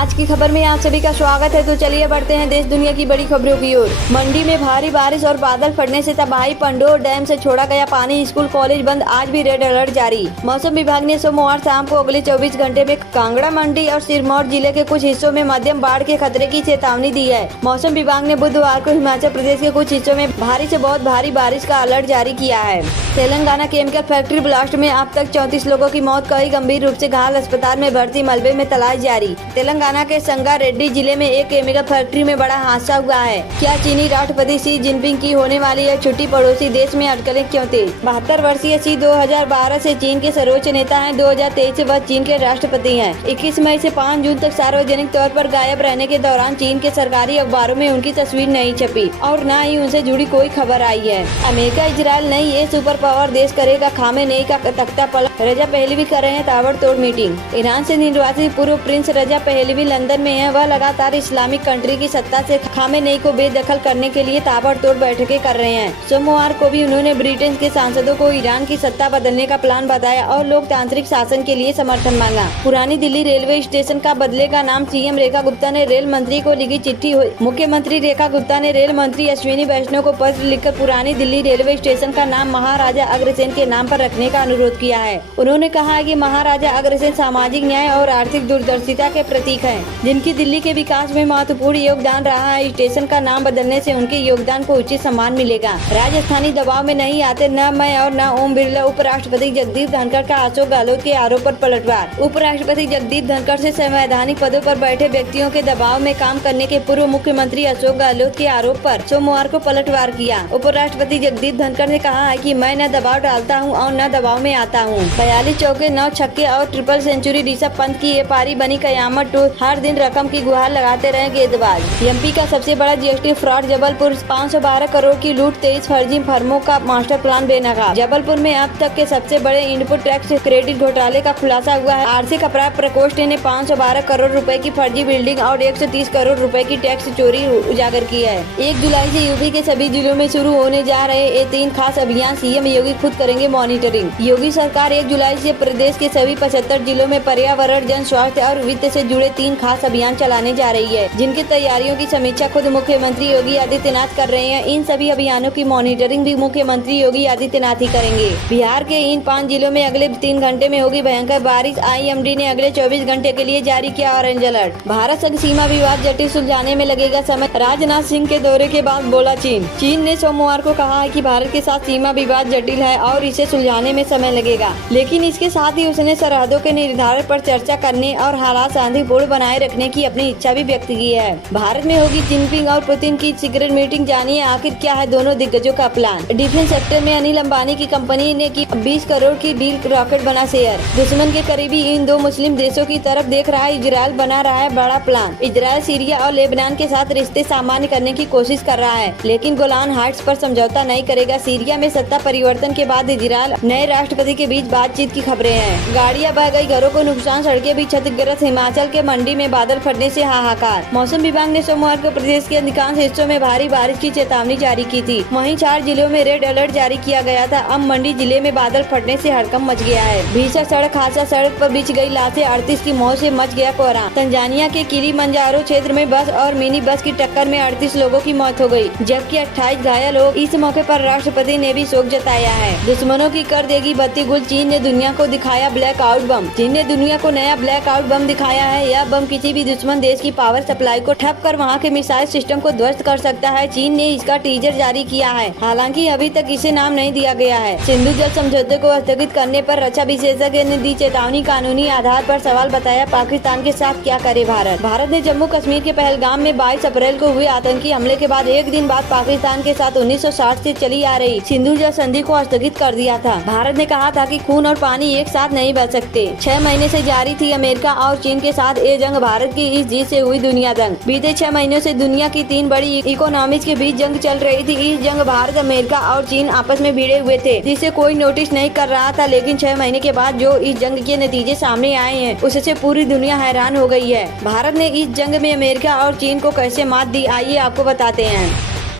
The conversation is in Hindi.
आज की खबर में आप सभी का स्वागत है। तो चलिए बढ़ते हैं देश दुनिया की बड़ी खबरों की ओर। मंडी में भारी बारिश और बादल फटने से तबाही। पंडोर डैम से छोड़ा गया पानी। स्कूल कॉलेज बंद। आज भी रेड अलर्ट जारी। मौसम विभाग ने सोमवार शाम को अगले 24 घंटे में कांगड़ा, मंडी और सिरमौर जिले के कुछ हिस्सों में मध्यम बाढ़ के खतरे की चेतावनी दी है। मौसम विभाग ने बुधवार को हिमाचल प्रदेश के कुछ हिस्सों में भारी से बहुत भारी बारिश का अलर्ट जारी किया है। तेलंगाना केमिकल फैक्ट्री ब्लास्ट में अब तक 34 लोगों की मौत, कई गंभीर रूप से घायल, अस्पताल में भर्ती। मलबे में तलाश जारी। तेलंगाना के संगारेड्डी जिले में एक केमिकल फैक्ट्री में बड़ा हादसा हुआ है। क्या चीनी राष्ट्रपति शी जिनपिंग की होने वाली है छुट्टी? पड़ोसी देश में अटकलें क्यों तेज? 72 वर्षीय शी 2012 से चीन के सर्वोच्च नेता हैं। 2023 से वह चीन के राष्ट्रपति हैं। 21 मई से 5 जून तक सार्वजनिक तौर पर गायब रहने के दौरान चीन के सरकारी अखबारों में उनकी तस्वीर नहीं छपी और न ही उनसे जुड़ी कोई खबर आई है। अमेरिका इजराइल नहीं ये सुपर पावर देश करेगा खामेनेई का तख्ता पलट। रजा पहलवी कर रहे हैं ताबड़तोड़ मीटिंग। ईरान से निर्वासित पूर्व प्रिंस रजा पहलवी लंदन में है। वह लगातार इस्लामिक कंट्री की सत्ता से खामेनेई को बेदखल करने के लिए ताबड़तोड़ बैठकें कर रहे हैं। सोमवार को भी उन्होंने ब्रिटेन के सांसदों को ईरान की सत्ता बदलने का प्लान बताया और लोकतांत्रिक शासन के लिए समर्थन मांगा। पुरानी दिल्ली रेलवे स्टेशन का बदलेगा नाम। सीएम रेखा गुप्ता ने रेल मंत्री को लिखी चिट्ठी। मुख्यमंत्री रेखा गुप्ता ने रेल मंत्री अश्विनी वैष्णव को पत्र लिखकर पुरानी दिल्ली रेलवे स्टेशन का नाम महाराजा अग्रसेन के नाम पर रखने का अनुरोध किया है। उन्होंने कहा है कि महाराजा अग्रसेन सामाजिक न्याय और आर्थिक दूरदर्शिता के प्रतीक हैं, जिनकी दिल्ली के विकास में महत्वपूर्ण योगदान रहा है। स्टेशन का नाम बदलने से उनके योगदान को उचित सम्मान मिलेगा। राजस्थानी दबाव में नहीं आते, न मैं और न ओम बिरला। उपराष्ट्रपति जगदीप धनखड़ का अशोक गहलोत के आरोप पर पलटवार। उपराष्ट्रपति जगदीप धनखड़ से संवैधानिक पदों पर बैठे व्यक्तियों के दबाव में काम करने के पूर्व मुख्यमंत्री अशोक गहलोत के आरोप पर सोमवार को पलटवार किया। उपराष्ट्रपति जगदीप धनखड़ ने कहा है कि मैं न दबाव डालता हूं और न दबाव में आता हूं। 42 चौके, 9 छक्के और ट्रिपल सेंचुरी। ऋषभ पंत की ये पारी बनी कयामत टूर। हर दिन रकम की गुहार लगाते रहे गेंदबाज। एमपी का सबसे बड़ा जीएसटी फ्रॉड। जबलपुर 512 करोड़ की लूट, 23 फर्जी फर्मों का मास्टर प्लान बेनकाब। जबलपुर में अब तक के सबसे बड़े इनपुट टैक्स क्रेडिट घोटाले का खुलासा हुआ है। आर्थिक अपराध प्रकोष्ठ ने 512 करोड़ रुपए की फर्जी बिल्डिंग और 130 करोड़ रुपए की टैक्स चोरी उजागर की है। 1 जुलाई से यूपी के सभी जिलों में शुरू होने जा रहे ये 3 खास अभियान। सीएम योगी खुद करेंगे मॉनिटरिंग। योगी सरकार 1 जुलाई से प्रदेश के सभी 75 जिलों में पर्यावरण, जन स्वास्थ्य और वित्त से जुड़े 3 खास अभियान चलाने जा रही है, जिनकी तैयारियों की समीक्षा खुद मुख्यमंत्री योगी आदित्यनाथ कर रहे हैं। इन सभी अभियानों की मॉनिटरिंग भी मुख्यमंत्री योगी आदित्यनाथ ही करेंगे। बिहार के इन 5 जिलों में अगले 3 घंटे में होगी भयंकर बारिश। आईएमडी ने अगले 24 घंटे के लिए जारी किया ऑरेंज अलर्ट। भारत संग सीमा विवाद जटिल सुलझाने में लगेगा समय। राजनाथ सिंह के दौरे के बाद बोला चीन। चीन ने सोमवार को कहा है कि भारत के साथ सीमा विवाद जटिल है और इसे सुलझाने में समय लगेगा, लेकिन इसके साथ ही उसने सरहदों के निर्धारण पर चर्चा करने और हालात शांतिपूर्ण बनाए रखने की अपनी इच्छा भी व्यक्त की है। भारत में होगी जिनपिंग और पुतिन की सीक्रेट मीटिंग। जानिए आखिर क्या है दोनों दिग्गजों का प्लान। डिफेंस सेक्टर में अनिल अंबानी की कंपनी ने की 20 करोड़ की डील। रॉकेट बना शेयर। दुश्मन के करीबी इन 2 मुस्लिम देशों की तरफ देख रहा है इजरायल। बना रहा है बड़ा प्लान। इजरायल सीरिया और लेबनान के साथ रिश्ते सामान्य करने की कोशिश कर रहा है, लेकिन गोलान हाइट्स पर समझौता नहीं करेगा। सीरिया में सत्ता परिवर्तन के बाद इजरायल नए राष्ट्रपति के बीच बातचीत की खबरें हैं। गाड़ियां बह गई, घरों को नुकसान, सड़कें भी क्षतिग्रस्त। हिमाचल के मंडी में बादल फटने से हाहाकार। मौसम विभाग ने सोमवार को प्रदेश के अधिकांश हिस्सों में भारी बारिश की चेतावनी जारी की थी। वहीं 4 जिलों में रेड अलर्ट जारी किया गया था। अब मंडी जिले में बादल फटने से हड़कंप मच गया है। भीषण सड़क हादसा, सड़क पर बिछ गई लाशें। 38 की मौत से मच गया कोहराम। तंजानिया के किलिमंजारो क्षेत्र में बस और मिनी बस की टक्कर में 38 लोगों की मौत हो गई, जबकि 28 घायल हो। इस मौके पर राष्ट्रपति ने भी शोक जताया है। दुश्मनों की कर देगी बत्ती गुल। चीन ने दुनिया को दिखाया ब्लैक आउट बम। चीन ने दुनिया को नया ब्लैक आउट बम दिखाया है। यह बम किसी भी दुश्मन देश की पावर सप्लाई को ठप कर वहां के मिसाइल सिस्टम को ध्वस्त कर सकता है। चीन ने इसका टीजर जारी किया है, हालांकि अभी तक इसे नाम नहीं दिया गया है। सिंधु जल समझौते को स्थगित करने पर रक्षा विशेषज्ञ ने दी चेतावनी। कानूनी आधार पर सवाल बताया पाकिस्तान के साथ क्या करे भारत। भारत ने जम्मू कश्मीर के पहलगाम में 22 अप्रैल को हुए आतंकी हमले के बाद एक दिन बाद पाकिस्तान के साथ 1960 से चली आ रही सिंधु जल संधि को स्थगित कर दिया था। भारत ने कहा था कि खून और पानी एक साथ नहीं बह सकते। 6 महीने से जारी थी अमेरिका और चीन के साथ ये जंग। भारत की इस जीत से हुई दुनिया दंग। बीते 6 महीनों से दुनिया की 3 बड़ी इकोनॉमीज के बीच जंग चल रही थी। इस जंग भारत, अमेरिका और चीन आपस में भिड़े हुए थे, जिसे कोई नोटिस नहीं कर रहा था। लेकिन 6 महीने के बाद जो इस जंग के नतीजे सामने आए हैं, उससे पूरी दुनिया हैरान हो गई है। भारत ने इस जंग में अमेरिका और चीन को कैसे मात दी, आइए आपको बताते हैं।